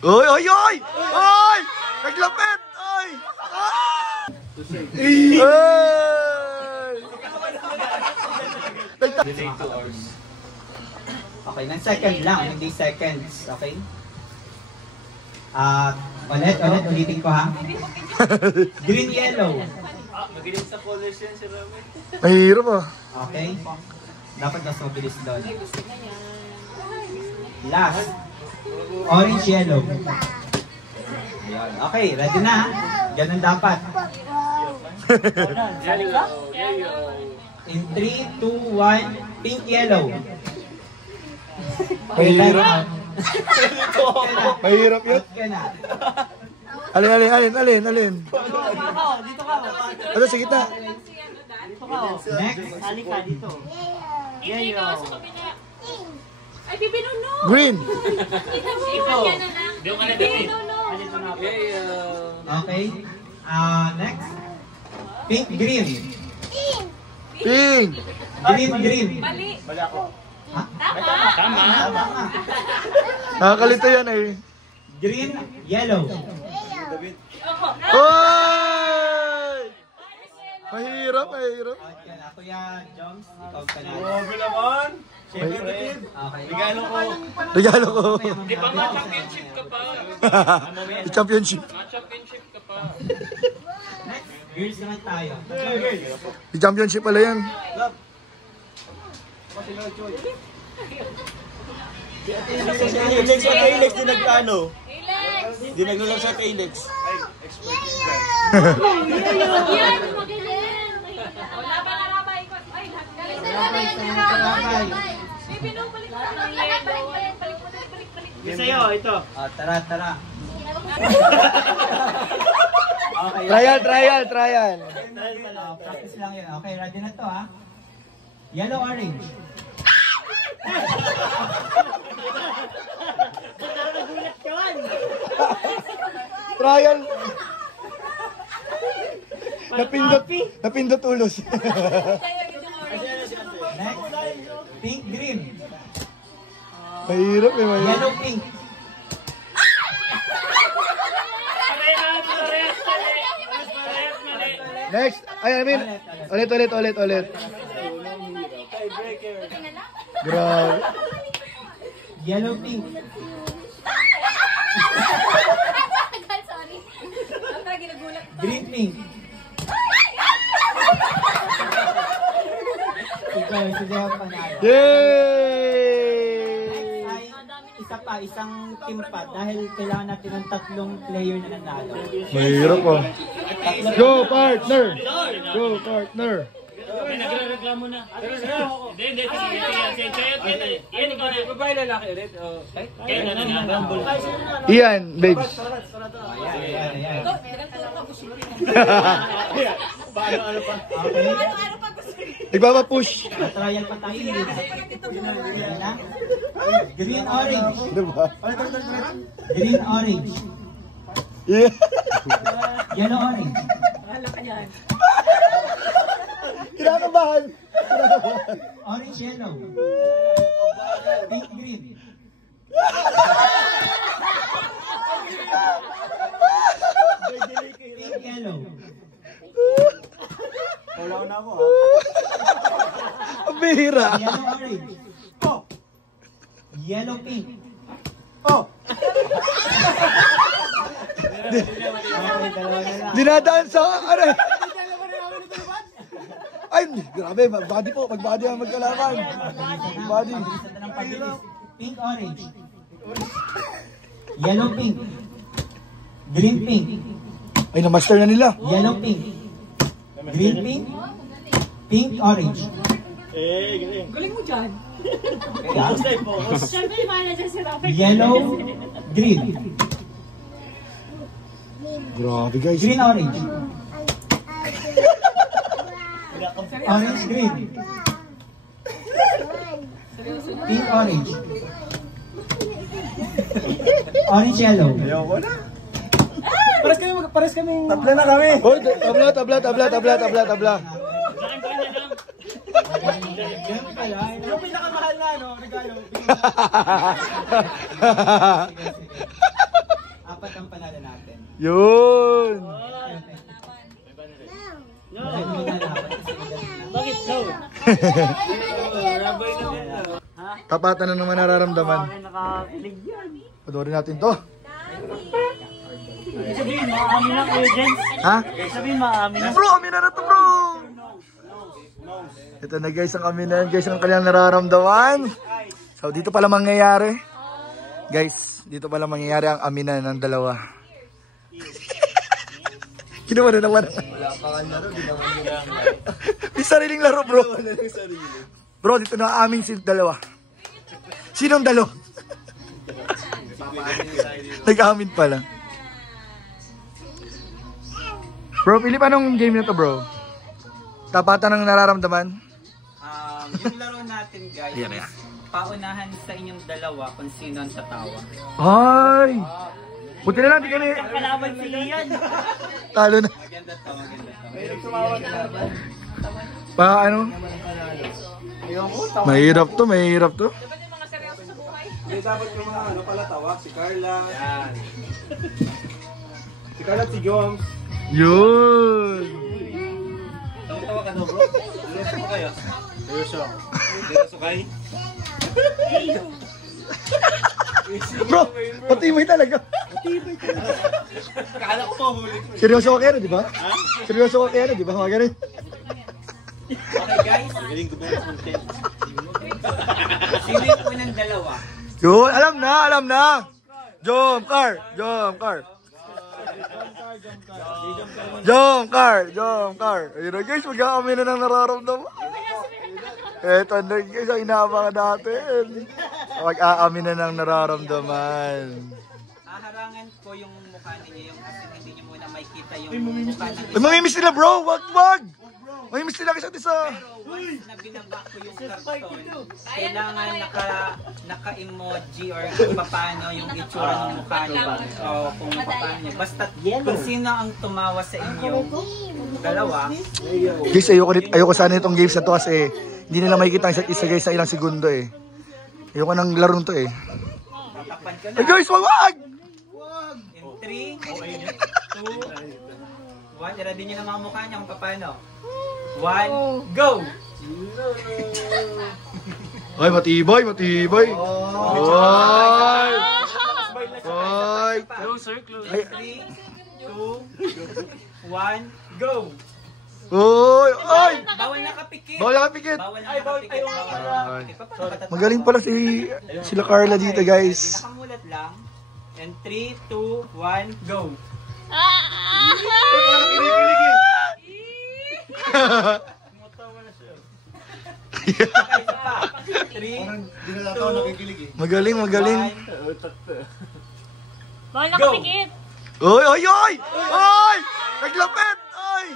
Oy, oy, oy! Oy! Naglapit! Oy! Ay! Delay 2 hours. Okay, ng second lang, hindi seconds. Okay? Ulitin ko ha. Green, yellow. Magaling sa colors yan si Rami. Mahirap ah. Okay? Dapat mas mabilis doon. Last. Orange, yellow. Ayan. Okay, ready na ha? Ganun dapat. In 3, 2, 1, pink, yellow. Mahirap. Mahirap yun. Okay na. Alin. Dito ka. Ano, sa gitna. Next. Halika dito. Yellow. Ay, bibinuno! Green. Kita mo, yan na lang. Bibinuno! Okay. Next. Pink, green. Pink. Green. Mali. Wala ako. Ha? Tama. Nakakalito yan eh. Green, yellow. Oy! Mahirap. Okay na. Kuya Joms, ikaw ka na. Grabe naman. Siyempre. Okay. Regalo ko. Regalo ko. Di ba ma-championship ka pa? Championship. Ma-championship ka pa. Next. Girls naman tayo. Championship pala yan. Ilex din nag-ano? Relax! Di naglulang sa Ilex. Yan, magaling! Wala pa nga nga ba ikot? Ay, galing. Bibinuno, balik mo. Yung sa'yo, ito. Tara. Okay. Trial. Practice lang yun. Okay, ready na to ha. Yellow, orange. Trial. Napindot ulos. Next. Pink, green. Mahirap. Yellow, pink. Next. Ulit. Grabe. Yellow, pink. Sorry. Ang ginagulat. Green, pink. Ikaw, sudahan pa na. Yay! Ay, isang team pa dahil kailangan natin ng 3 player na nanalo. Mahirap ah. Go partner. May nagre-reklamo na. Hindi. Yan, ikaw na. Babae lalaki ulit. Kaya na nangangambol. Ian, babes. Ayan. Paano pa? Okay. Nagpapapush. Trial pa tayo. Ayan na. Green, orange. Diba? Green, orange. Yeah. Yellow, orange. Kinakabahan. Orange, yellow. Pink, green. Pink, yellow. Wala na ako ha. Ang bihira. Yellow, orange. Yellow, pink. Dinadaan sa aray. Ay, grabe. Mag-body ang magkalaban. Mag-body. Pink, orange. Yellow, pink. Green, pink. Ay, na-master na nila. Yellow, pink. Green, pink. Pink, orange. Galing. Galing mo dyan. Focus. Siyempre, manager si Robert. Yellow, green. Grabe guys. Green, orange. Orange, green. Pink, orange. Orange, yellow. Ayoko na. Pares kami. Tabla na kami. Hoy, tabla. Yung pinakamahal na, no? Regalo. Apat ang panalo natin. Yun! Bakit so? Rabay naman na. Tapatan na naman nararamdaman. Nakakilig yan. Padorin natin to. Sabihin, maamin na kayo, Jens. Ha? Sabihin, maamin na. Bro, amin na to bro! Ito na guys, ang amin na yan guys, ang kanilang nararamdaman. So dito pala mangyayari. Guys, dito pala mangyayari ang aminan ng dalawa. Ginawa na naman. Wala pa ka laro, di naman nila. May sariling laro bro. Wala ng sarili. Bro, dito na amin si dalawa. Sinong dalawa? Nag-amin pala. Bro, Philip, anong game na to bro? Tapatan ng nararamdaman? Yung laro natin guys, Ayan, ayan. paunahan sa inyong dalawa kung sino ang tatawa. Ay! Buti na lang, di kami Kalaban si Ian. talo na. Maganda to. Pa, ano? Mahirap to, mahirap to. Hindi, dapat yung mga ano pala tawag, si Carla. Yan. Si Carla at si Joms. Yun! Ano tawag ka no bro? Seryoso mo kayo? Seryoso. Seryoso kayo? Bro, patibay talaga. Kala ko mahuli ko. Seryoso ka kaya, di ba? Seryoso ka kaya, di ba? Mga ganun. Okay guys, Galing gumawa ng content. sino yung unang dalawa? Yun, alam na. Jump car. Ayun na guys, mag-aamin na ng nararamdaman. Eto na guys, ang inaabangan natin. Mag-aamin na ng nararamdaman. Haharangan ko yung mukha ninyo, yung kasi hindi nyo muna makikita yung mukha ng Ay, mamimiss nila bro, wag! Mamimiss nila isa't isa. once na binaba ko yung karton, kailangan naka-emoji or kung paano yung itsura ng mukha nyo. O kung paano nyo. Basta kung sino ang tumawa sa inyo, dalawa, Guys, ayoko sana itong games na to kasi hindi nila makikita ang isa't isa guys sa ilang segundo eh. Ayoko nang larong to eh. tatakpan ko Ay na. guys, wag! In 3, 2, 1. I-ready nyo na mga mukha nyo kung paano. 1, go! Ay, matibay. Ay! Closer. Ay! 3, 2, 1, go! Ay! Bawal nakapikit! Bawal nakapikit! Bawal nakapikit! Magaling pala sila Carla dito guys. Nakamulat lang. And 3, 2, 1, go! Okay, pa. 3, Hindi na ako nakikilig eh. Magaling. 1, Bawal nakapikit. Ay! Naglapit! Ay!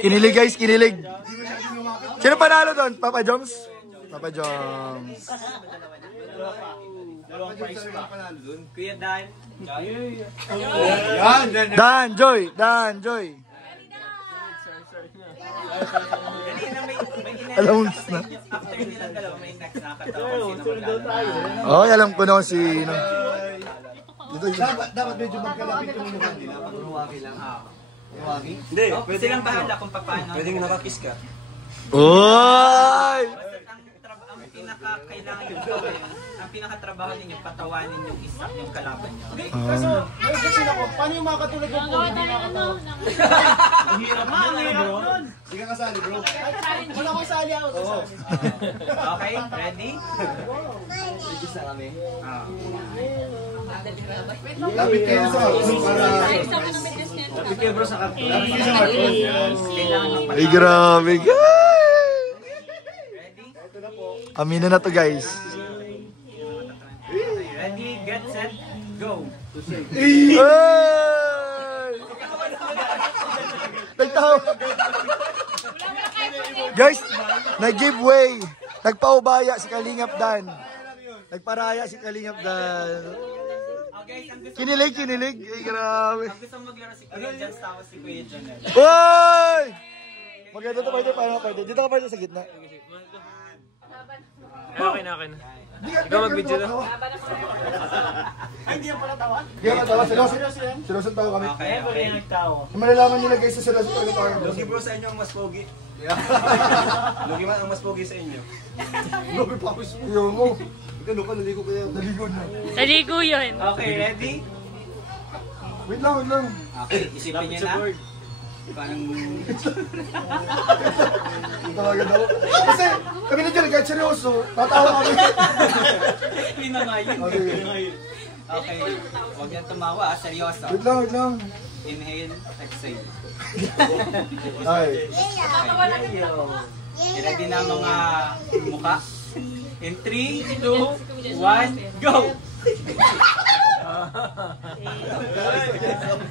Kinilig guys, kinilig. Sino panalo doon? Papa Joms? Papa Joms. Kuya Dan. Dan Joy. Alam mo na. After nilang dalawa, may next nakakatawa kung sino maglalaro. Oh, alam ko na kung sino. Dapat medyo magkalapit yung mukha nila. Pag ruwaki lang. Ruwaki? Hindi, Pwede lang bahala kung paano. Pwede nga nakakiss ka. Oy! Ang pinaka-kailangan yung gawin, ang pinaka-trabaho ninyo, patawanin yung isa, yung kalaban nyo. May kasi ako, paano yung mga katulad yung Gawa tayo ng ano. Ang hirap bro. Hindi ka kasali bro. Wala akong sali ako. Oo. Okay, ready? Isa kami. Ah. Lapit kayo sa para... Lapit kayo bro sa Lapit kayo sa cartoon. Kailangan ng Ay, grabe guys! Ready? Aminin na to guys. Ready, get set, go! Ay! Nagtawa. Guys, nag-giveaway. Nagpaubaya si Kalingap Dan. Nagparaya si Kalingap Dan. Okay, ang gusto, Kinilig. Ay, grabe. ang gusto maglaro si Kuya Jans, tapos si Kuya Janel. Oy! Maganda to, pwede. Paano pwede? Dito ka pwede sa gitna. akin. Ikaw mag-video na. Ay, hindi yan pala tawa. Hindi ako tawa, seryoso tawa kami. Okay, okay. Malalaman nila guys sa seryoso talaga tayo. Lugi bro sa inyo ang mas pogi. Lugi man ang mas pogi sa inyo. Lobi pa ako yung mo. Ikaw, Luka, naligo ko yan. Naligo na. Naligo yun. Okay, ready? Wait lang, wait lang. Okay, isipin niyo na. Parang... Talaga daw. Kasi kami na dyan, kahit seryoso, tatawa kami. Hindi na nga yun. Okay. Okay, huwag yan tumawa, seryoso. Wait lang, wait lang. Inhale, exhale. Ay. Ready na mga mukha? In 3, 2, 1, go!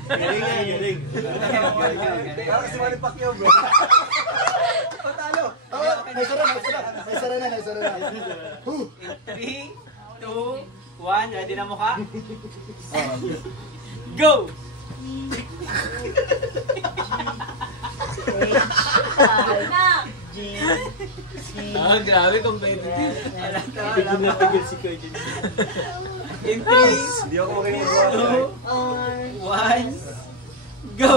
Galing. Parang kasi Manny Pacquiao bro. Patalo. Naisara na. In 3, 2, 1, ready na mukha? Go! Grabe, competitive. Pigil si Kuya Jin. In 3, Hindi ako magaling magawa. 2, 1, go!